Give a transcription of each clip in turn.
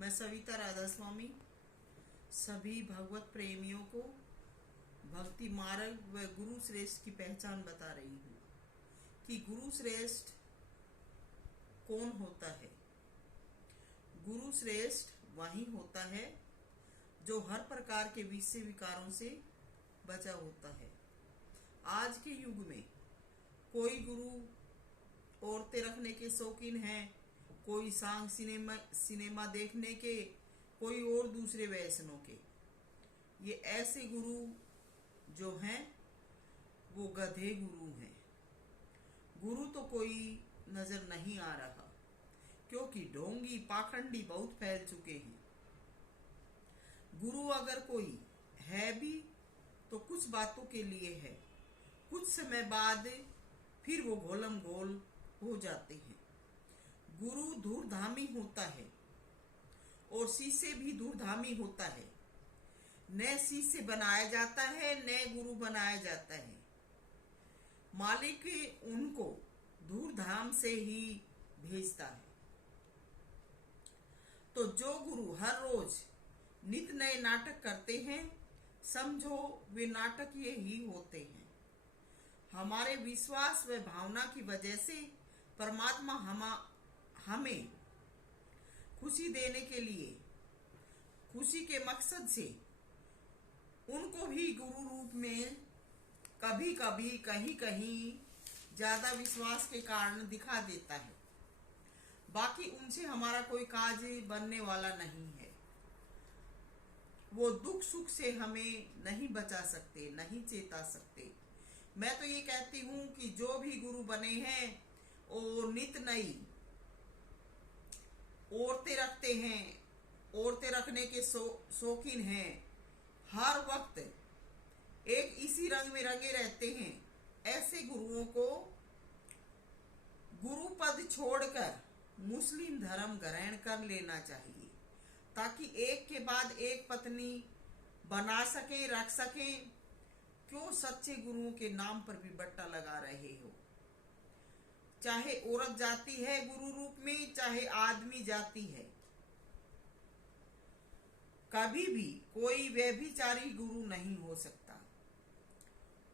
मैं सविता राधा स्वामी सभी भगवत प्रेमियों को भक्ति मार्ग व गुरु श्रेष्ठ की पहचान बता रही हूँ कि गुरु श्रेष्ठ कौन होता है। गुरु श्रेष्ठ वही होता है जो हर प्रकार के विषय विकारों से बचा होता है। आज के युग में कोई गुरु औरतें रखने के शौकीन हैं, कोई सांग सिनेमा देखने के, कोई और दूसरे व्यसनों के। ये ऐसे गुरु जो हैं वो गधे गुरु हैं। गुरु तो कोई नजर नहीं आ रहा क्योंकि ढोंगी पाखंडी बहुत फैल चुके हैं। गुरु अगर कोई है भी तो कुछ बातों के लिए है, कुछ समय बाद फिर वो घोलम घोल हो जाते हैं। गुरु धूर्धामी होता है और शीशे भी धूर्धामी होता है। न शीशे बनाया जाता है न गुरु बनाया जाता है। मालिक उनको धूर्धाम से ही भेजता है। तो जो गुरु हर रोज नित नए नाटक करते हैं, समझो वे नाटक ये ही होते हैं। हमारे विश्वास व भावना की वजह से परमात्मा हमें खुशी देने के लिए, खुशी के मकसद से उनको भी गुरु रूप में कभी कभी कहीं कहीं ज्यादा विश्वास के कारण दिखा देता है। बाकी उनसे हमारा कोई काज बनने वाला नहीं है। वो दुख सुख से हमें नहीं बचा सकते, नहीं चेता सकते। मैं तो ये कहती हूँ कि जो भी गुरु बने हैं वो नित नई औरतें रखते हैं, औरतें रखने के शौकीन हैं, हर वक्त एक इसी रंग में रंगे रहते हैं। ऐसे गुरुओं को गुरु पद छोड़कर मुस्लिम धर्म ग्रहण कर लेना चाहिए ताकि एक के बाद एक पत्नी बना सके, रख सके। क्यों सच्चे गुरुओं के नाम पर भी बट्टा लगा रहे हो? चाहे औरत जाती है गुरु रूप में, चाहे आदमी जाती है। कभी भी कोई व्यभिचारी गुरु नहीं हो सकता।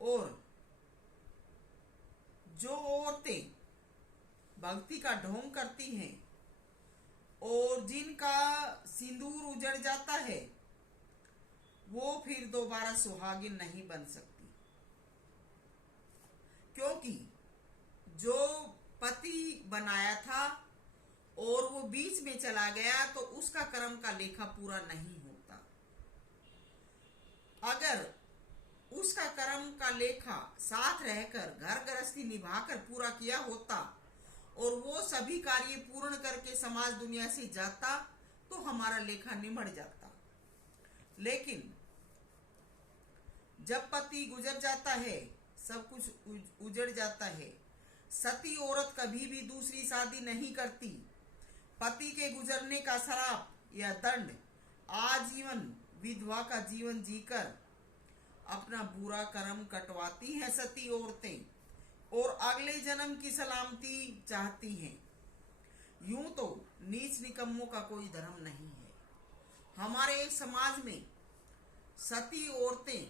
और जो औरतें भक्ति का ढोंग करती हैं और जिनका सिंदूर उजड़ जाता है, वो फिर दोबारा सुहागिन नहीं बन सकती। क्योंकि जो पति बनाया था और वो बीच में चला गया तो उसका कर्म का लेखा पूरा नहीं होता। अगर उसका कर्म का लेखा साथ रहकर घर गृहस्थी निभाकर पूरा किया होता और वो सभी कार्य पूर्ण करके समाज दुनिया से जाता तो हमारा लेखा निमट जाता। लेकिन जब पति गुजर जाता है, सब कुछ उजड़ जाता है। सती औरत कभी भी दूसरी शादी नहीं करती। पति के गुजरने का श्राप या दंड आजीवन विधवा का जीवन जीकर अपना बुरा कर्म कटवाती हैं सती औरतें और अगले जन्म की सलामती चाहती हैं। यूं तो नीच निकम्मों का कोई धर्म नहीं है। हमारे समाज में सती औरतें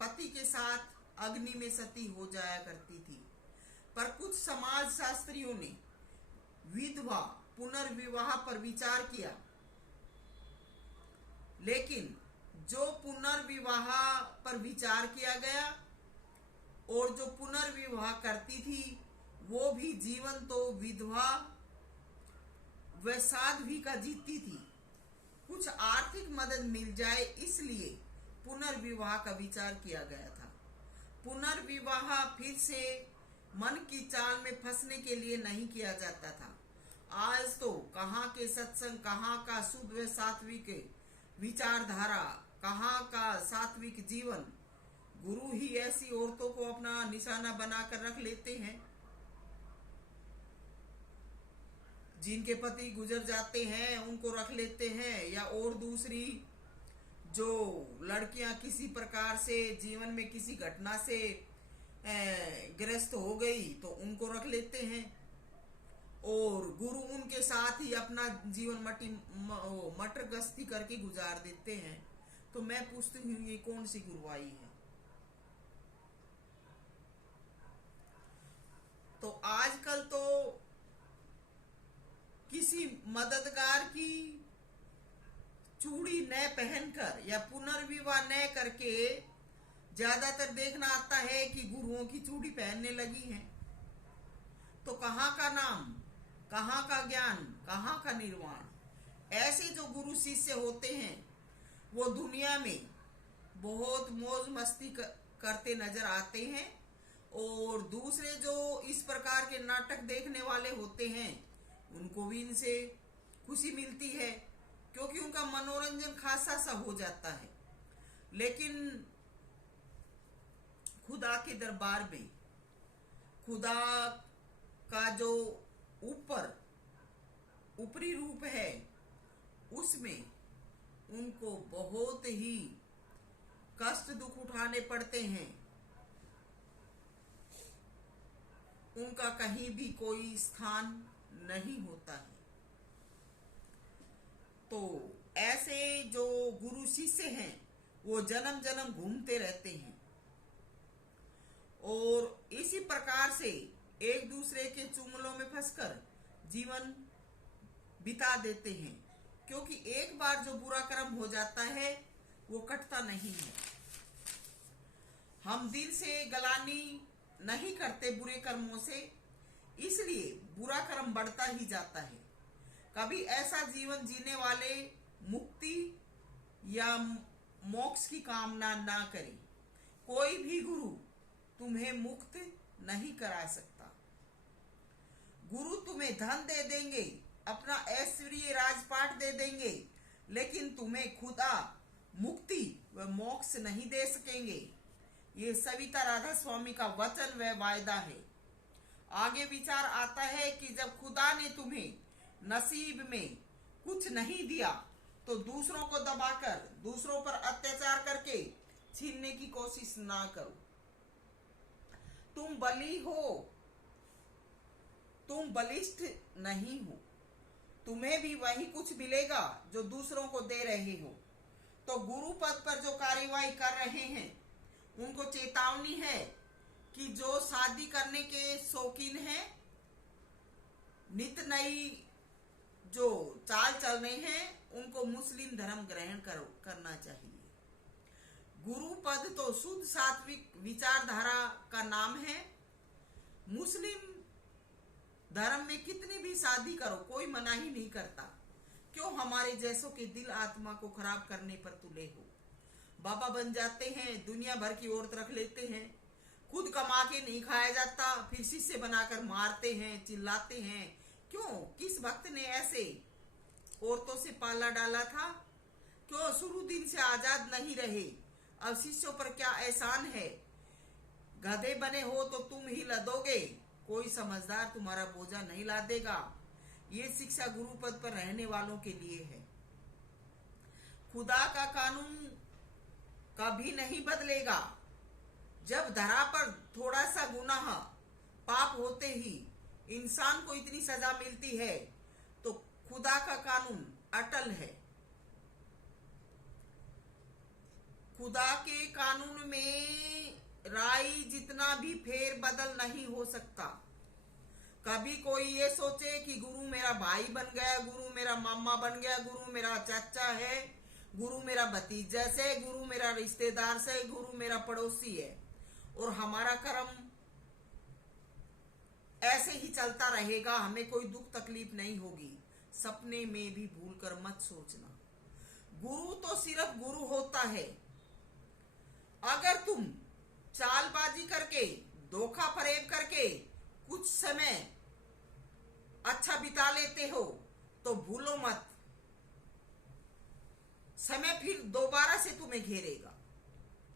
पति के साथ अग्नि में सती हो जाया करती थी, पर कुछ समाज शास्त्रियों ने विधवा पुनर्विवाह पर विचार किया। लेकिन जो पुनर्विवाह पर विचार किया गया और जो पुनर्विवाह करती थी वो भी जीवन तो विधवा व साध्वी का जीती थी। कुछ आर्थिक मदद मिल जाए इसलिए पुनर्विवाह का विचार किया गया था। पुनर्विवाह फिर से मन की चाल में फंसने के लिए नहीं किया जाता था। आज तो कहाँ के सत्संग, कहाँ का शुद्ध व सात्विक विचारधारा, कहाँ का सात्विक जीवन। गुरु ही ऐसी औरतों को अपना निशाना बनाकर रख लेते हैं। जिनके पति गुजर जाते हैं उनको रख लेते हैं, या और दूसरी जो लड़कियां किसी प्रकार से जीवन में किसी घटना से ग्रस्त हो गई तो उनको रख लेते हैं। और गुरु उनके साथ ही अपना जीवन मटर गश्ती करके गुजार देते हैं, तो मैं पूछती हूँ ये कौन सी गुरुवाई है। तो आजकल तो किसी मददगार की चूड़ी न पहनकर या पुनर्विवाह न करके ज्यादातर देखना आता है कि गुरुओं की चूड़ी पहनने लगी हैं। तो कहाँ का नाम, कहाँ का ज्ञान, कहाँ का निर्वाण। ऐसे जो गुरु शिष्य होते हैं वो दुनिया में बहुत मौज मस्ती करते नजर आते हैं, और दूसरे जो इस प्रकार के नाटक देखने वाले होते हैं उनको भी इनसे खुशी मिलती है, क्योंकि उनका मनोरंजन खासा सा हो जाता है। लेकिन खुदा के दरबार में खुदा का जो ऊपरी रूप है उसमें उनको बहुत ही कष्ट दुख उठाने पड़ते हैं। उनका कहीं भी कोई स्थान नहीं होता है। तो ऐसे जो गुरु शिष्य हैं वो जन्म जन्म घूमते रहते हैं और इसी प्रकार से एक दूसरे के चुंगलों में फंसकर जीवन बिता देते हैं, क्योंकि एक बार जो बुरा कर्म हो जाता है वो कटता नहीं है। हम दिल से गलानी नहीं करते बुरे कर्मों से, इसलिए बुरा कर्म बढ़ता ही जाता है। कभी ऐसा जीवन जीने वाले मुक्ति या मोक्ष की कामना ना करें। कोई भी गुरु तुम्हें मुक्त नहीं करा सकता। गुरु तुम्हें धन दे देंगे, अपना ऐश्वर्य राजपाट दे देंगे, लेकिन तुम्हें खुदा मुक्ति व मोक्ष नहीं दे सकेंगे। ये सविता राधा स्वामी का वचन व वायदा है। आगे विचार आता है कि जब खुदा ने तुम्हें नसीब में कुछ नहीं दिया तो दूसरों को दबाकर, दूसरों पर अत्याचार करके छीनने की कोशिश ना करो। तुम बली हो, तुम बलिष्ठ नहीं हो। तुम्हें भी वही कुछ मिलेगा जो दूसरों को दे रहे हो। तो गुरु पद पर जो कार्यवाही कर रहे हैं उनको चेतावनी है कि जो शादी करने के शौकीन हैं, नित नई जो चाल चल रहे हैं, उनको मुस्लिम धर्म ग्रहण करना चाहिए। गुरु पद तो शुद्ध सात्विक विचारधारा का नाम है। मुस्लिम धर्म में कितनी भी शादी करो कोई मना ही नहीं करता। क्यों हमारे जैसों के दिल आत्मा को खराब करने पर तुले हो। बाबा बन जाते हैं, दुनिया भर की औरत रख लेते हैं, खुद कमा के नहीं खाया जाता, फिर शिष्य बनाकर मारते हैं, चिल्लाते हैं। क्यों? किस भक्त ने ऐसे औरतों से पाला डाला था? क्यों शुरू दिन से आजाद नहीं रहे? अब शिष्यों पर क्या एहसान है? गधे बने हो तो तुम ही लदोगे, कोई समझदार तुम्हारा बोझा नहीं लादेगा। ये शिक्षा गुरु पद पर रहने वालों के लिए है। खुदा का कानून कभी नहीं बदलेगा। जब धरा पर थोड़ा सा गुनाह पाप होते ही इंसान को इतनी सजा मिलती है, तो खुदा का कानून अटल है। खुदा के कानून में राई जितना भी फेर बदल नहीं हो सकता। कभी कोई ये सोचे कि गुरु मेरा भाई बन गया, गुरु मेरा मामा बन गया, गुरु मेरा चाचा है, गुरु मेरा भतीजा से, गुरु मेरा रिश्तेदार से, गुरु मेरा पड़ोसी है, और हमारा कर्म ऐसे ही चलता रहेगा, हमें कोई दुख तकलीफ नहीं होगी। सपने में भी भूलकर मत सोचना। गुरु तो सिर्फ गुरु होता है। अगर तुम चालबाजी करके, धोखा फरेब करके कुछ समय अच्छा बिता लेते हो तो भूलो मत, समय फिर दोबारा से तुम्हें घेरेगा।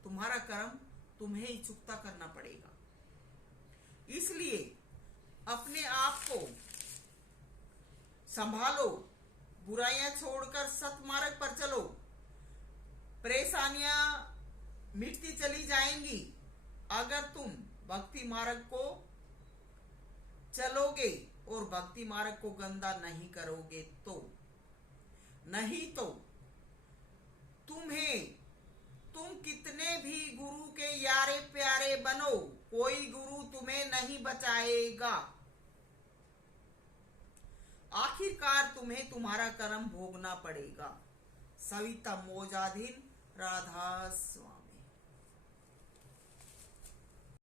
तुम्हारा कर्म तुम्हें ही चुकता करना पड़ेगा। इसलिए अपने आप को संभालो, बुराइयां छोड़कर सत्मार्ग पर चलो। परेशानियां मिटती चली जाएंगी अगर तुम भक्ति मार्ग को चलोगे। और भक्ति मार्ग को गंदा नहीं करोगे तो, नहीं तो तुम कितने भी गुरु के यारे प्यारे बनो, कोई गुरु तुम्हें नहीं बचाएगा। आखिरकार तुम्हें तुम्हारा कर्म भोगना पड़ेगा। सविता मोजाधीन, राधा स्वामी।